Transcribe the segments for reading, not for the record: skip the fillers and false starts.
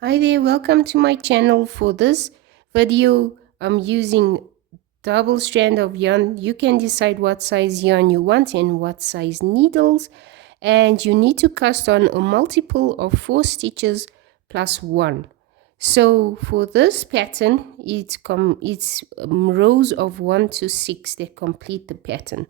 Hi there, welcome to my channel. For this video, I'm using double strand of yarn. You can decide what size yarn you want and what size needles, and you need to cast on a multiple of 4 stitches plus 1. So for this pattern, it's rows of 1 to 6 that complete the pattern.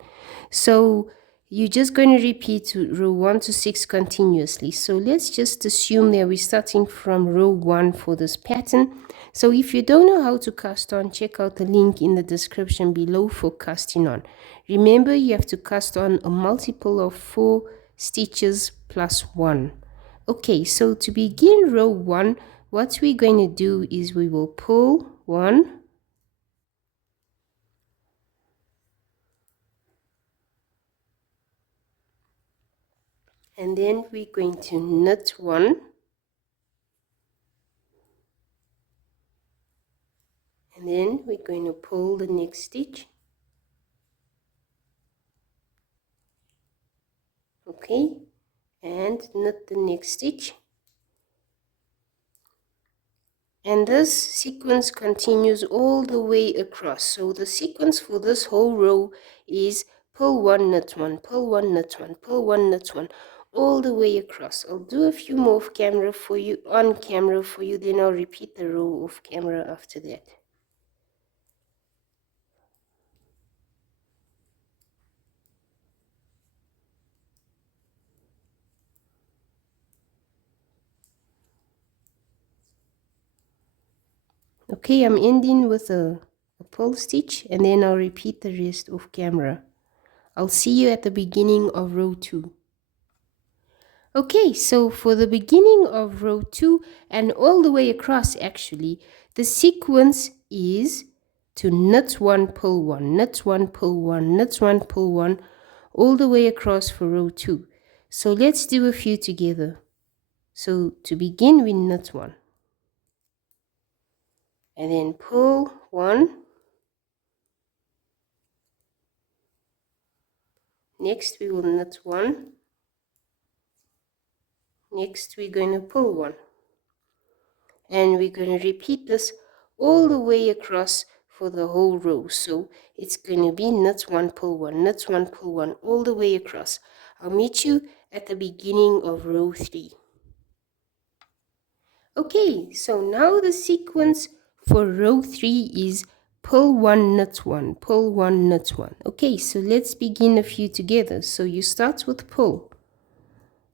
So you're just going to repeat row 1 to 6 continuously. So let's just assume that we're starting from row 1 for this pattern. So if you don't know how to cast on, check out the link in the description below for casting on. Remember, you have to cast on a multiple of 4 stitches plus 1. Okay, so to begin row 1, what we're going to do is we will pull 1, and then we're going to knit 1, and then we're going to pull the next stitch. Okay, and knit the next stitch, and this sequence continues all the way across. So the sequence for this whole row is pull 1, knit 1, pull 1, knit 1, pull 1, knit 1, all the way across. I'll do a few more on camera for you, then I'll repeat the row off camera after that. Okay, I'm ending with a pull stitch, and then I'll repeat the rest off camera. I'll see you at the beginning of row 2. Okay, so for the beginning of row 2 and all the way across, actually, the sequence is to knit 1, pull 1, knit 1, pull 1, knit 1, pull 1, all the way across for row 2. So let's do a few together. So to begin, we knit 1, and then pull 1. Next we will knit 1. Next we're going to pull 1, and we're going to repeat this all the way across for the whole row. So it's going to be knit 1, pull 1, knit 1, pull 1, all the way across. I'll meet you at the beginning of row 3. Okay, so now the sequence for row 3 is pull 1, knit 1, pull 1, knit 1. Okay, so let's begin a few together. So you start with pull.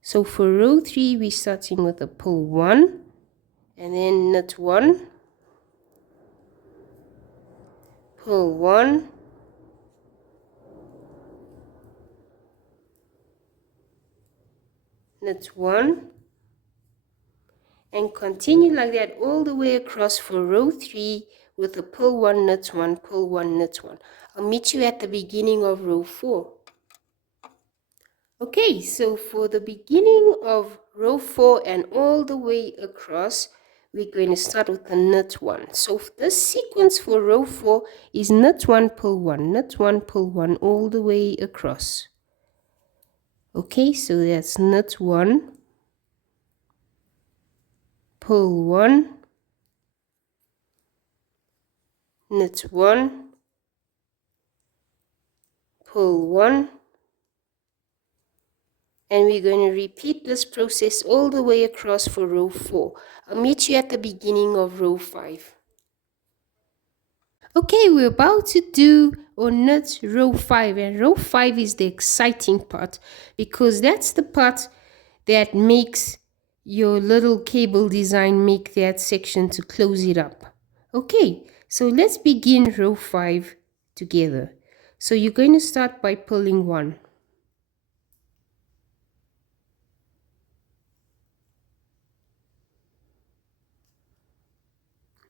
So for row 3, we're starting with a pull 1, and then knit 1, pull 1, knit 1, and continue like that all the way across for row 3 with a pull 1, knit 1, pull 1, knit 1. I'll meet you at the beginning of row 4. Okay, so for the beginning of row 4 and all the way across, we're going to start with the knit 1. So the sequence for row 4 is knit 1, pull 1, knit 1, pull 1, all the way across. Okay, so that's knit 1, pull 1, knit 1, pull 1, and we're going to repeat this process all the way across for row 4. I'll meet you at the beginning of row 5. Okay, we're about to do or knit row 5, and row 5 is the exciting part because that's the part that makes your little cable design, make that section to close it up. Okay, so let's begin row 5 together. So you're going to start by pulling 1.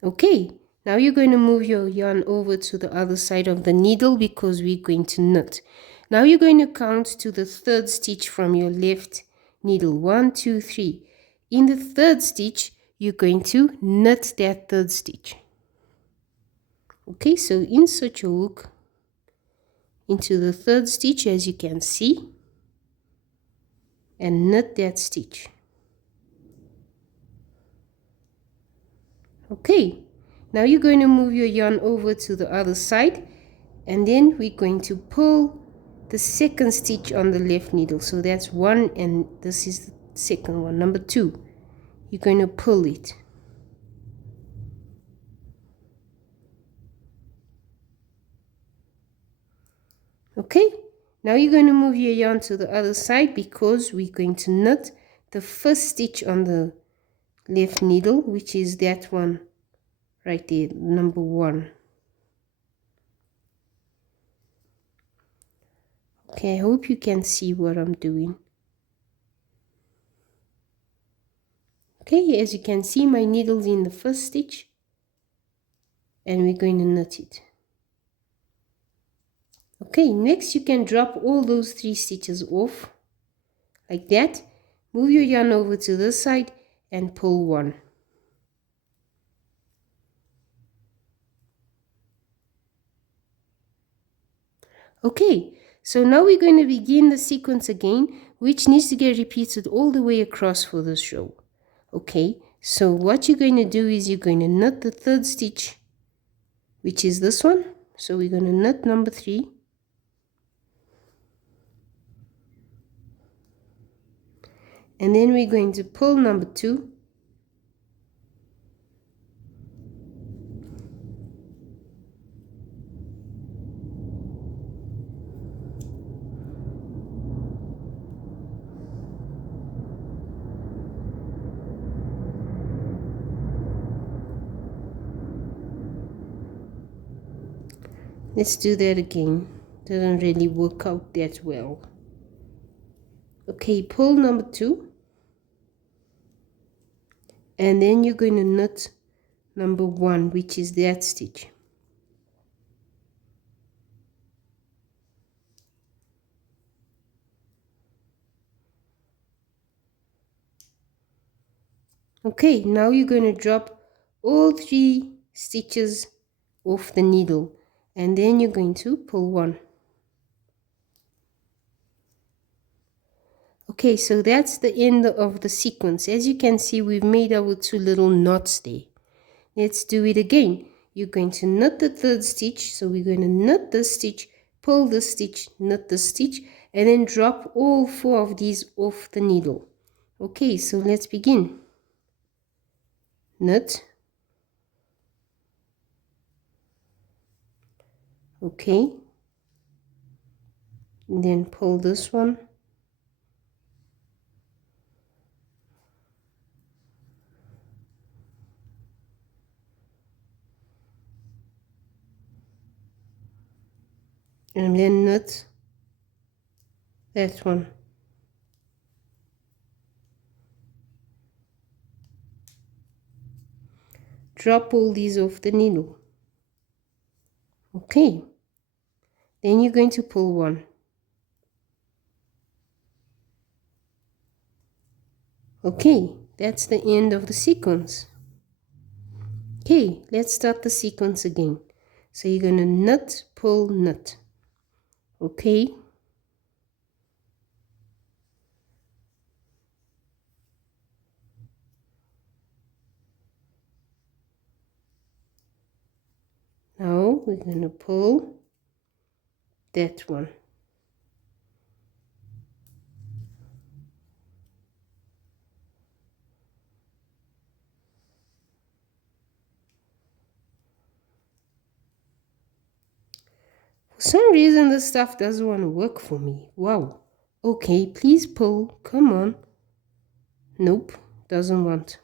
Okay, now you're going to move your yarn over to the other side of the needle because we're going to knit. Now you're going to count to the 3rd stitch from your left needle. 1, 2, 3. In the 3rd stitch, you're going to knit that 3rd stitch. Okay, so insert your hook into the 3rd stitch, as you can see, and knit that stitch. Okay, now you're going to move your yarn over to the other side, and then we're going to pull the second stitch on the left needle. So that's one, and this is the second one, number 2. You're going to pull it. Okay, now you're going to move your yarn to the other side because we're going to knit the first stitch on the left needle, which is that one right there, number 1. Okay, I hope you can see what I'm doing. Okay, as you can see, my needle's in the first stitch, and we're going to knit it. Okay, next you can drop all those 3 stitches off like that. Move your yarn over to this side and pull 1. Okay, so now we're going to begin the sequence again, which needs to get repeated all the way across for this row. Okay, so what you're going to do is you're going to knit the 3rd stitch, which is this one. So we're going to knit number 3. And then we're going to pull number 2. Let's do that again. Doesn't really work out that well. Okay, pull number 2. And then you're going to knit number 1, which is that stitch. Okay, now you're going to drop all 3 stitches off the needle, and then you're going to pull 1. Okay, so that's the end of the sequence. As you can see, we've made our 2 little knots there. Let's do it again. You're going to knit the 3rd stitch, so we're going to knit this stitch, pull this stitch, knit the stitch, and then drop all 4 of these off the needle. Okay, so let's begin. Knit. Okay, and then pull this one. And then knit that one. Drop all these off the needle. Okay, then you're going to pull 1. Okay, that's the end of the sequence. Okay, let's start the sequence again. So you're going to knit, pull, knit. Okay. Now we're going to pull that one. For some reason this stuff doesn't want to work for me. Wow. Okay, please pull. Come on. Nope, doesn't want.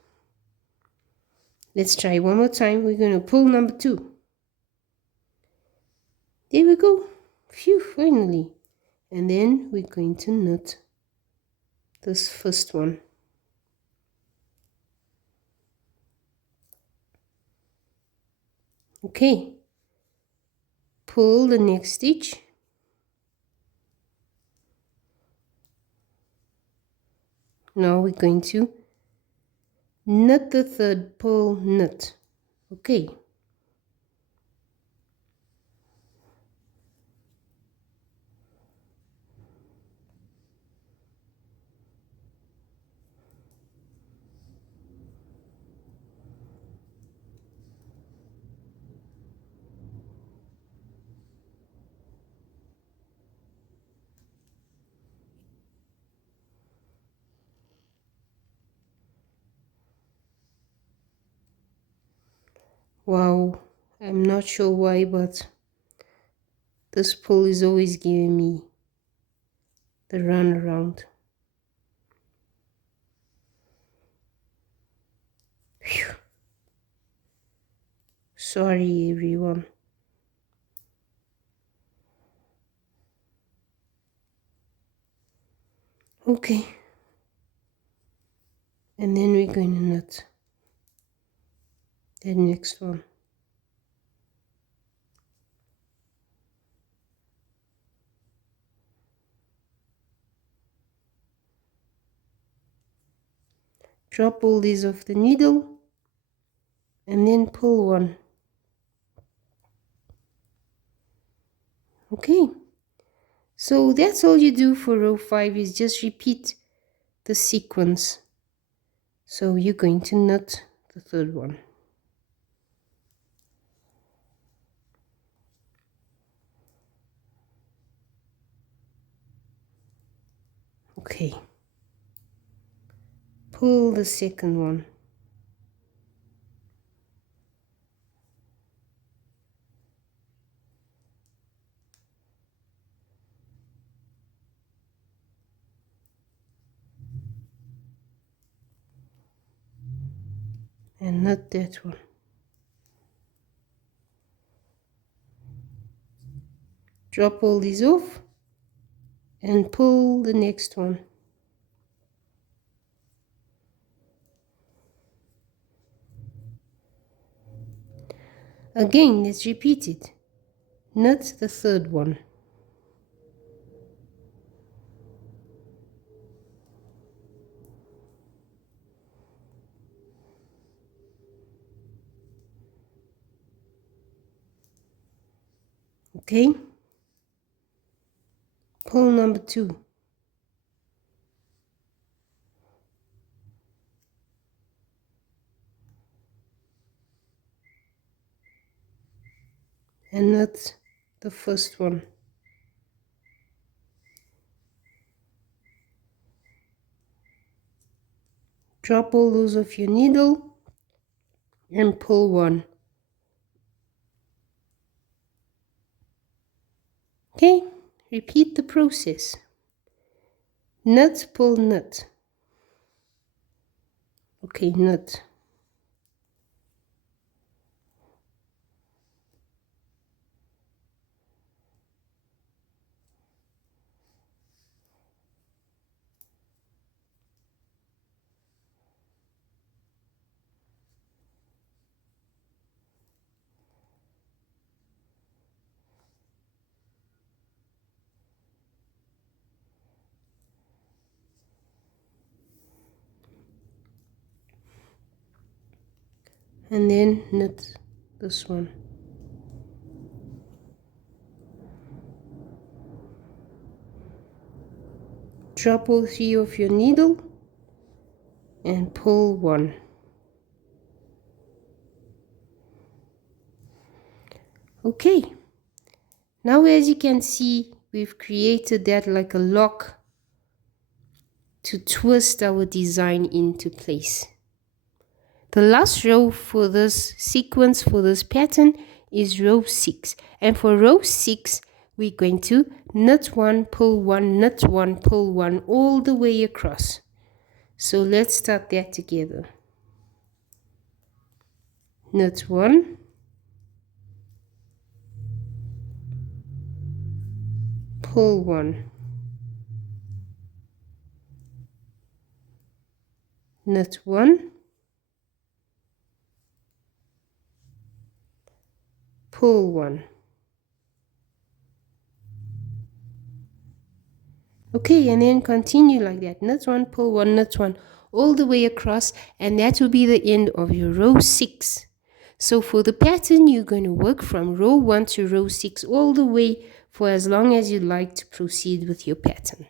Let's try one more time. We're going to pull number 2. There we go. Phew, finally. And then we're going to knit this first one. Okay. Pull the next stitch. Now we're going to knit the 3rd, pull, knit. Okay. Wow, I'm not sure why, but this pull is always giving me the run around. Phew. Sorry everyone. Okay, and then we're going to knit the next one. Drop all these off the needle and then pull one. Okay, so that's all you do for row 5, is just repeat the sequence. So you're going to knit the third one. Okay, pull the second one. And knit that one. Drop all these off and pull the next one. Again, let's repeat it. Knit the third one. Okay, pull number 2. And knit the first one. Drop all those of your needle and pull one. Okay, repeat the process. Knit, pull, knit. Okay, knit. And then knit this one. Drop all 3 of your needle and pull one. Okay, now as you can see, we've created that like a lock to twist our design into place. The last row for this sequence, for this pattern, is row 6. And for row 6, we're going to knit 1, pull 1, knit 1, pull 1, all the way across. So let's start that together. Knit 1, pull 1, knit 1, pull 1. Okay, and then continue like that. Knit 1, pull 1, knit 1, all the way across, and that will be the end of your row 6. So for the pattern, you're going to work from row 1 to row 6 all the way for as long as you like to proceed with your pattern.